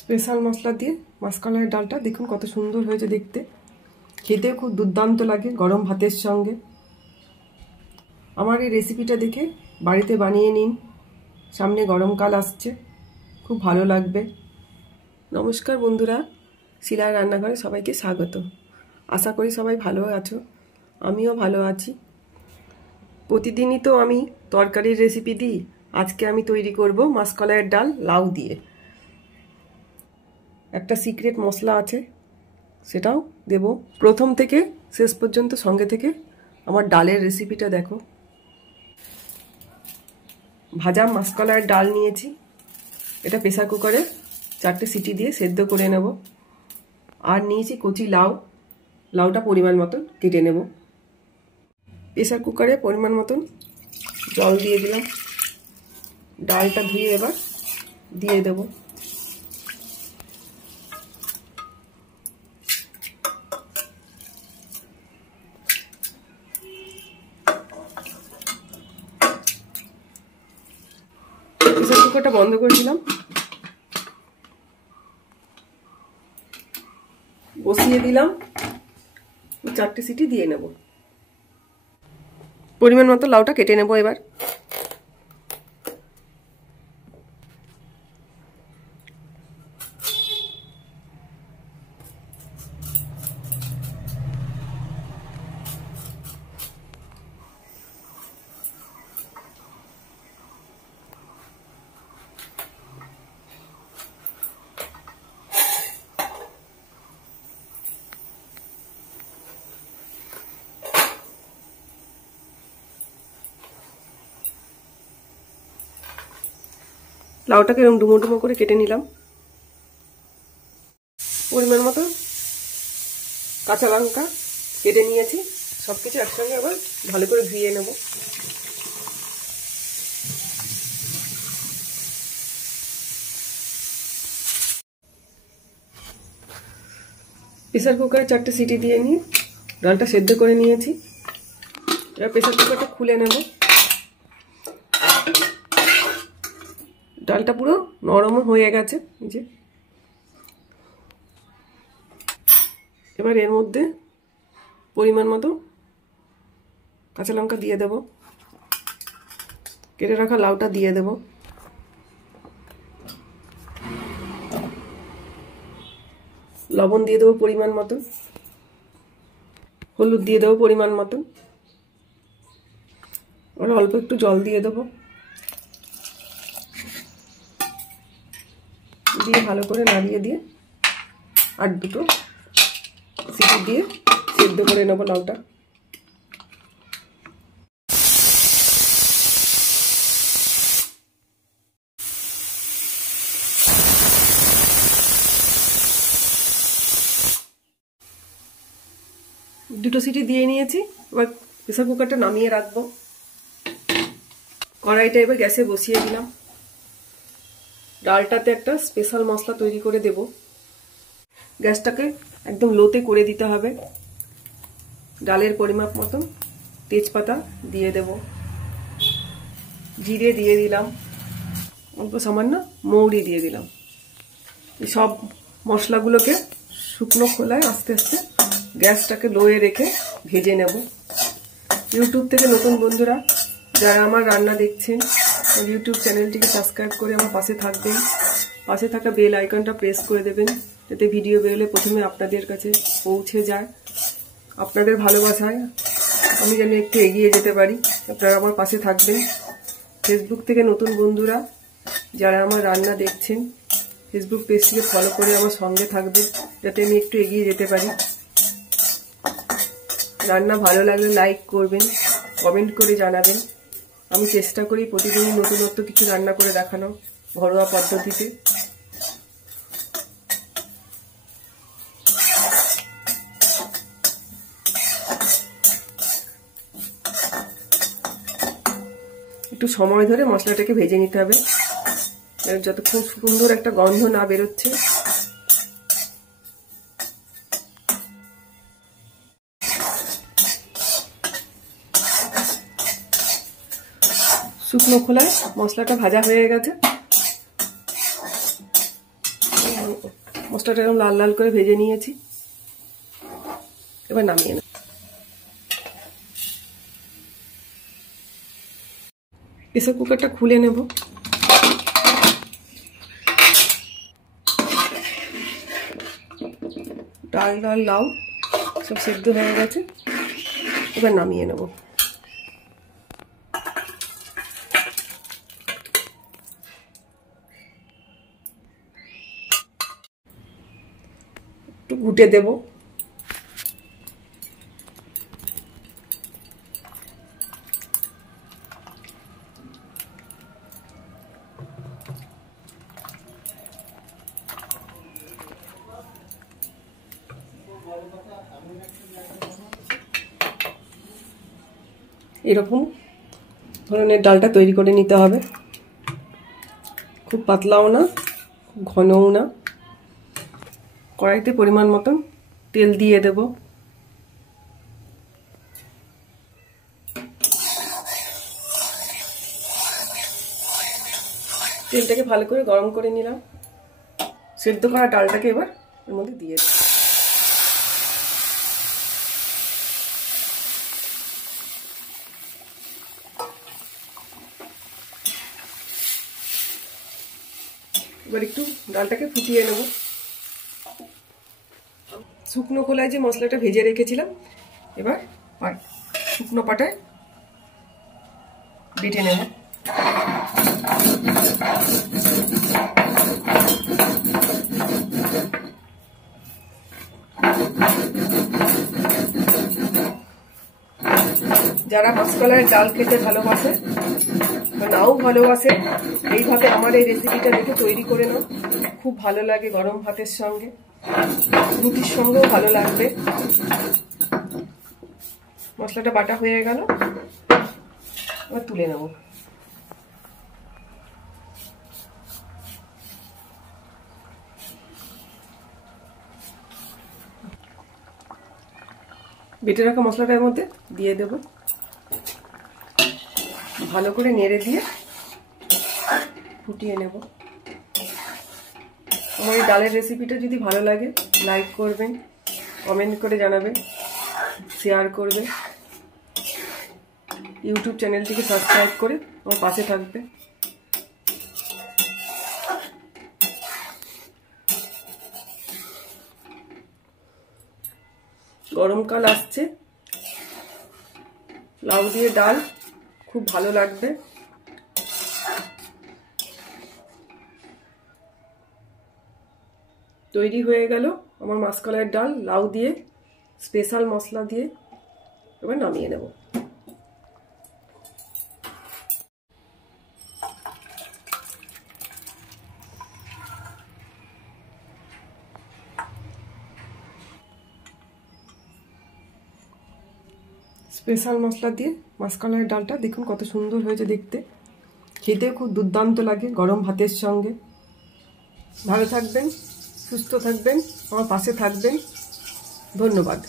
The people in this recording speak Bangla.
স্পেশাল মশলা দিয়ে মাসকলাইয়ের ডালটা দেখুন কত সুন্দর হয়েছে দেখতে, খেতেও খুব দুর্দান্ত লাগে গরম ভাতের সঙ্গে। আমার এই রেসিপিটা দেখে বাড়িতে বানিয়ে নিন, সামনে গরমকাল আসছে, খুব ভালো লাগবে। নমস্কার বন্ধুরা, শিলার রান্নাঘরে সবাইকে স্বাগত। আশা করি সবাই ভালো আছো, আমিও ভালো আছি। প্রতিদিনই তো আমি তরকারির রেসিপি দিই, আজকে আমি তৈরি করব মাসকলাইয়ের ডাল লাউ দিয়ে। একটা সিক্রেট মশলা আছে, সেটাও দেব। প্রথম থেকে শেষ পর্যন্ত সঙ্গে থেকে আমার ডালের রেসিপিটা দেখো। ভাজা মাসকলাইয়ের ডাল নিয়েছি, এটা প্রেসার কুকারে 4টে সিটি দিয়ে সেদ্ধ করে নেব। আর নিয়েছি কচি লাউ, লাউটা পরিমাণ মতন কেটে নেব। প্রেসার কুকারে পরিমাণ মতন জল দিয়ে দিলাম, ডালটা ধুয়ে এবার দিয়ে দেব। প্রেসার কুকারটা বন্ধ করে দিলাম, বসিয়ে দিলাম, 4টে সিটি দিয়ে নেব। পরিমাণ মতো লাউটা কেটে নেব এবার। লাউটাকে এরকম ডুমো ডুমো করে কেটে নিলাম। পরিমাণ মতো কাঁচা লঙ্কা কেটে নিয়েছি, সবকিছু একসঙ্গে আবার ভালো করে ধুয়ে নেব। প্রেসার কুকারে 4টে সিটি দিয়ে নিয়ে ডালটা সেদ্ধ করে নিয়েছি। এবার প্রেসার কুকারটা খুলে নেব। ডালটা পুরো নরম হয়ে গেছে, যে এবার এর মধ্যে পরিমাণ মতো কাঁচা লঙ্কা দিয়ে দেব, কেটে রাখা লাউটা দিয়ে দেব, লবণ দিয়ে দেবো পরিমাণ মতো, হলুদ দিয়ে দেবো পরিমাণ মতো, আর অল্প একটু জল দিয়ে দেবো, দিয়ে ভালো করে নাড়িয়ে দিয়ে আর 2টো সিটি দিয়ে সেদ্ধ করে নেব লাউটা। দুটো সিটি দিয়ে নিয়েছি, এবার প্রেসার কুকারটা নামিয়ে রাখবো। কড়াইটা এবার গ্যাসে বসিয়ে দিলাম। ডালটাতে একটা স্পেশাল মশলা তৈরি করে দেব। গ্যাসটাকে একদম লোতে করে দিতে হবে। ডালের পরিমাপ মতো তেজপাতা দিয়ে দেব, জিরে দিয়ে দিলাম, অল্প সামান্য মৌরি দিয়ে দিলাম। সব মশলাগুলোকে শুকনো খোলায় আস্তে আস্তে গ্যাসটাকে লোয়ে রেখে ভেজে নেব। ইউটিউব থেকে নতুন বন্ধুরা যারা আমার রান্না দেখছেন, ইউটিউব চ্যানেলটিকে সাবস্ক্রাইব করে আমার পাশে থাকবেন। পাশে থাকা বেল আইকনটা প্রেস করে দেবেন, যাতে ভিডিও বেরোলে প্রথমে আপনাদের কাছে পৌঁছে যায়। আপনাদের ভালোবাসায় আমি যেন একটু এগিয়ে যেতে পারি, আপনারা আমার পাশে থাকবেন। ফেসবুক থেকে নতুন বন্ধুরা যারা আমার রান্না দেখছেন, ফেসবুক পেজটিকে ফলো করে আমার সঙ্গে থাকবেন, যাতে আমি একটু এগিয়ে যেতে পারি। রান্না ভালো লাগলে লাইক করবেন, কমেন্ট করে জানাবেন। আমি চেষ্টা করি প্রতিদিনই নতুনত্ব কিছু রান্না করে দেখানো ঘরোয়া পদ্ধতিতে। একটু সময় ধরে মশলাটাকে ভেজে নিতে হবে, যতক্ষণ সুন্দর একটা গন্ধ না বেরোচ্ছে। শুকনো খোলায় মশলাটা ভাজা হয়ে গেছে, মশলাটা এরকম লাল লাল করে ভেজে নিয়েছি, এবার নামিয়ে নেব। প্রেসার কুকারটা খুলে নেব। ডাল ডাল লাউ সব সেদ্ধ হয়ে গেছে, এবার নামিয়ে নেব। একটু ঘুটে দেব। এরকম ধরনের ডালটা তৈরি করে নিতে হবে, খুব পাতলাও না খুব ঘনও না। কড়াইতে পরিমাণ মতন তেল দিয়ে দেব। তেলটাকে ভালো করে গরম করে নিলাম। সেদ্ধ করা ডালটাকে এবার এর মধ্যে দিয়ে দেব। এবার একটু ডালটাকে ফুটিয়ে নেব। শুকনো খোলায় যে মশলাটা ভেজে রেখেছিলাম, এবার শুকনো পাটায় বেটে নেব। যারা মাসকলাইয়ের ডাল খেতে ভালোবাসে বা নাও ভালোবাসে, এইভাবে আমার এই রেসিপিটা দেখে তৈরি করে নাও। খুব ভালো লাগে গরম ভাতের সঙ্গে, রুটির সঙ্গেও ভালো লাগবে। মশলাটা বাটা হয়ে গেল, এবার তুলে নেব। বেটে রাখা মশলাটার মধ্যে দিয়ে দেব। ভালো করে নেড়ে দিয়ে ফুটিয়ে নেব। আমার এই ডালের রেসিপিটা যদি ভালো লাগে লাইক করবেন, কমেন্ট করে জানাবেন, শেয়ার করবেন, ইউটিউব চ্যানেলটিকে সাবস্ক্রাইব করে আমার পাশে থাকবে। গরমকাল আসছে, লাউ দিয়ে ডাল খুব ভালো লাগবে। তৈরি হয়ে গেল আমার মাসকলাইয়ের ডাল লাউ দিয়ে স্পেশাল মশলা দিয়ে। এবার নামিয়ে নেব। স্পেশাল মশলা দিয়ে মাসকলাইয়ের ডালটা দেখুন কত সুন্দর হয়েছে দেখতে, খেতে খুব দুর্দান্ত লাগে গরম ভাতের সঙ্গে। ভালো থাকবেন, সুস্থ থাকবেন, আমার পাশে থাকবেন। ধন্যবাদ।